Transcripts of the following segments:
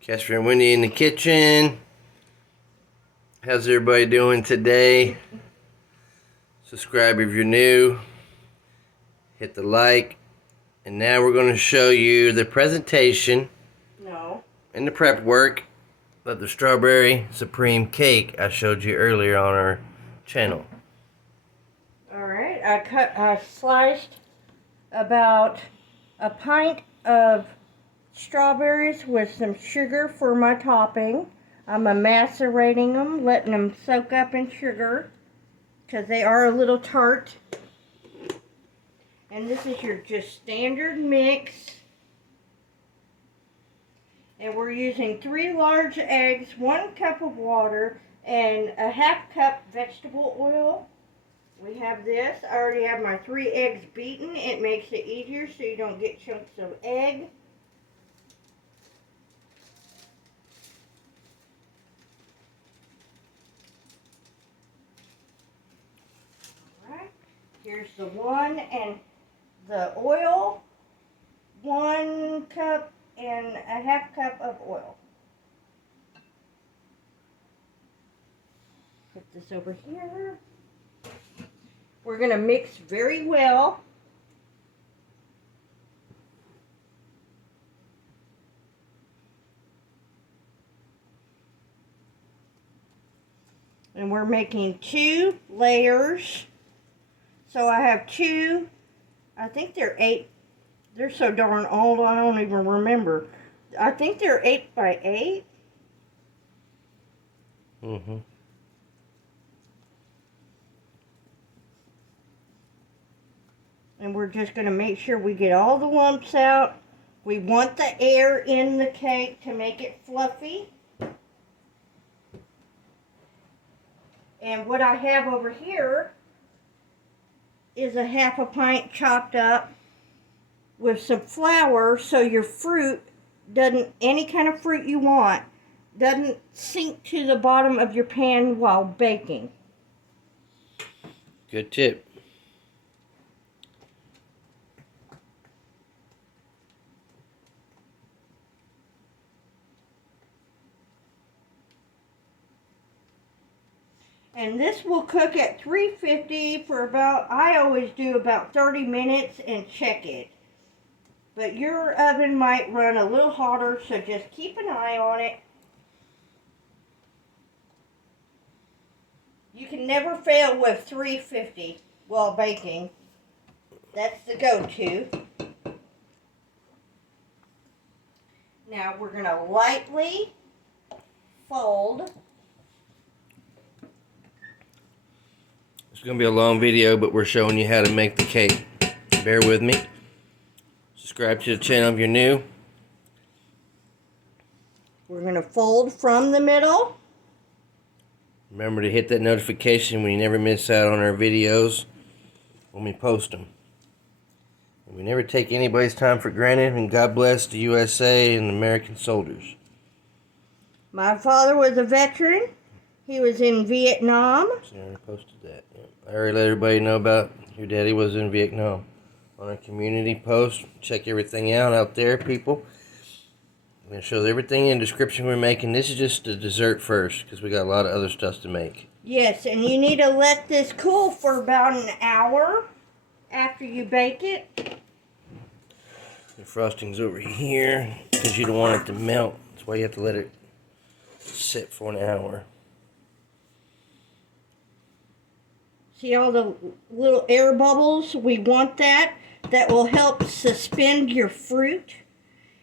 Casper and Wendy in the kitchen. How's everybody doing today? Subscribe if you're new. Hit the like. And now we're going to show you the presentation and the prep work of the strawberry supreme cake I showed you earlier on our channel. Alright, I sliced about a pint of strawberries with some sugar for my topping. I'm macerating them, letting them soak up in sugar because they are a little tart. And this is your just standard mix. And we're using 3 large eggs, 1 cup of water, and a half cup vegetable oil. We have this. I already have my 3 eggs beaten. It makes it easier so you don't get chunks of egg. Alright, here's the one and the oil. 1 cup and a half cup of oil. Put this over here. We're going to mix very well. And we're making 2 layers. So I have 2, I think they're 8. They're so darn old I don't even remember. I think they're 8 by 8. And we're just going to make sure we get all the lumps out. We want the air in the cake to make it fluffy. And what I have over here is a half a pint chopped up with some flour so your fruit doesn't, any kind of fruit you want, doesn't sink to the bottom of your pan while baking. Good tip. And this will cook at 350 for about, I always do about 30 minutes and check it. But your oven might run a little hotter, so just keep an eye on it. You can never fail with 350 while baking. That's the go-to. Now we're going to lightly fold. It's going to be a long video, but we're showing you how to make the cake. Bear with me. Subscribe to the channel if you're new. We're going to fold from the middle. Remember to hit that notification when you never miss out on our videos when we post them. And we never take anybody's time for granted, and God bless the USA and American soldiers. My father was a veteran. He was in Vietnam. See, I already posted that. Yeah. I already let everybody know about your daddy was in Vietnam. On our community post, check everything out there, people. I'm going to show everything in the description we're making. This is just the dessert first, because we got a lot of other stuff to make. Yes, and you need to let this cool for about an hour after you bake it. The frosting's over here, because you don't want it to melt. That's why you have to let it sit for an hour. See all the little air bubbles? We want that. That will help suspend your fruit.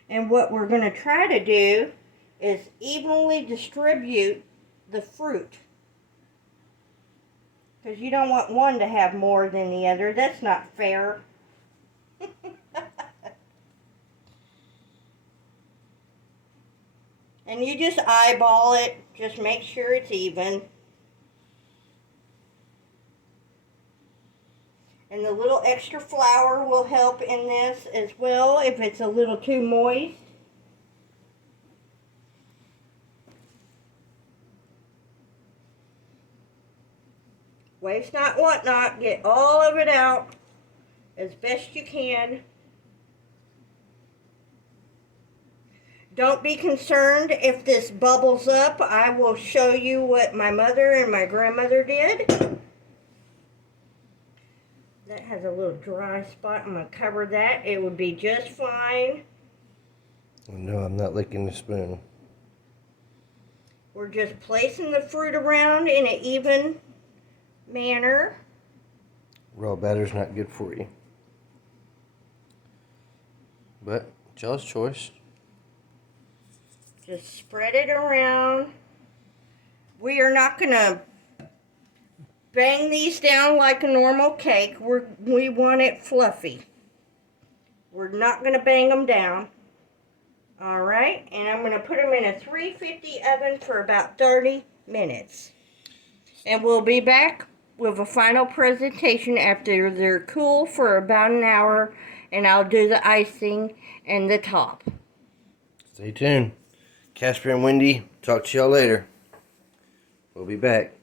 And what we're going to try to do is evenly distribute the fruit. Because you don't want one to have more than the other. That's not fair. And you just eyeball it. Just make sure it's even. And the little extra flour will help in this as well if it's a little too moist. Waste not, want not. Get all of it out as best you can. Don't be concerned if this bubbles up. I will show you what my mother and my grandmother did. That has a little dry spot. I'm going to cover that. It would be just fine. No, I'm not licking the spoon. We're just placing the fruit around in an even manner. Raw batter's not good for you. But it's y'all's choice. Just spread it around. We are not going to bang these down like a normal cake. We want it fluffy. We're not going to bang them down. Alright, and I'm going to put them in a 350 oven for about 30 minutes. And we'll be back with a final presentation after they're cool for about an hour, and I'll do the icing and the top. Stay tuned. Casper and Wendy, talk to y'all later. We'll be back.